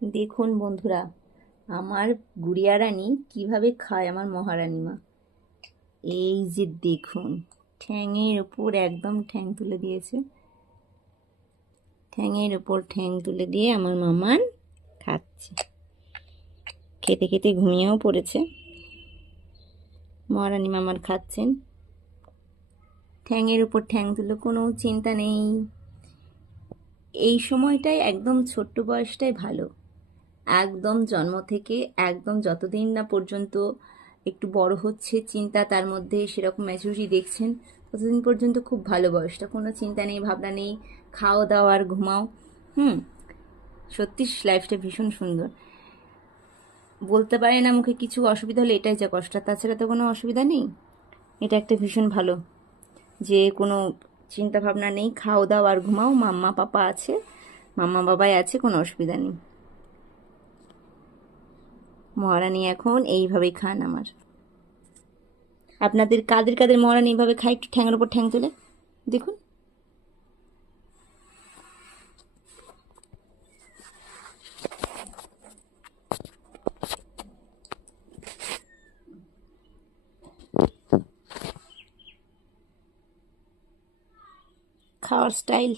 দেখুন বন্ধুরা, আমার গুড়িয়া রানী কীভাবে খায় আমার মহারানী মা। এই যে দেখুন, ঠ্যাঙের ওপর একদম ঠ্যাং তুলে দিয়েছে। ঠ্যাঙের ওপর ঠ্যাং তুলে দিয়ে আমার মামান খাচ্ছে। খেতে খেতে ঘুমিয়েও পড়েছে। মহারানী মামার খাচ্ছেন, ঠ্যাঙের উপর ঠ্যাং তুলে, কোনো চিন্তা নেই। এই সময়টাই একদম ছোট্ট বয়সটাই ভালো। একদম জন্ম থেকে একদম যতদিন না পর্যন্ত একটু বড় হচ্ছে, চিন্তা তার মধ্যে সেরকম ম্যাচুরিটি দেখছেন, ততদিন পর্যন্ত খুব ভালো বয়সটা। কোনো চিন্তা নেই, ভাবনা নেই, খাও দাও আর ঘুমাও। সত্যি লাইফটা ভীষণ সুন্দর। বলতে পারে না মুখে, কিছু অসুবিধা হলে এটাই যা কষ্ট, তাছাড়া তো কোনো অসুবিধা নেই। এটা একটা ভীষণ ভালো, যে কোনো চিন্তা ভাবনা নেই, খাও দাও আর ঘুমাও, মাম্মা পাপা আছে, মাম্মা বাবাই আছে, কোনো অসুবিধা নেই। মহারানী এখন এইভাবেই খান আমার। আপনাদের কাদের কাদের মহারানী এইভাবে খায়, একটু ঠ্যাঙের উপর ঠ্যাং তুলে দেখুন। খাওয়ার স্টাইল।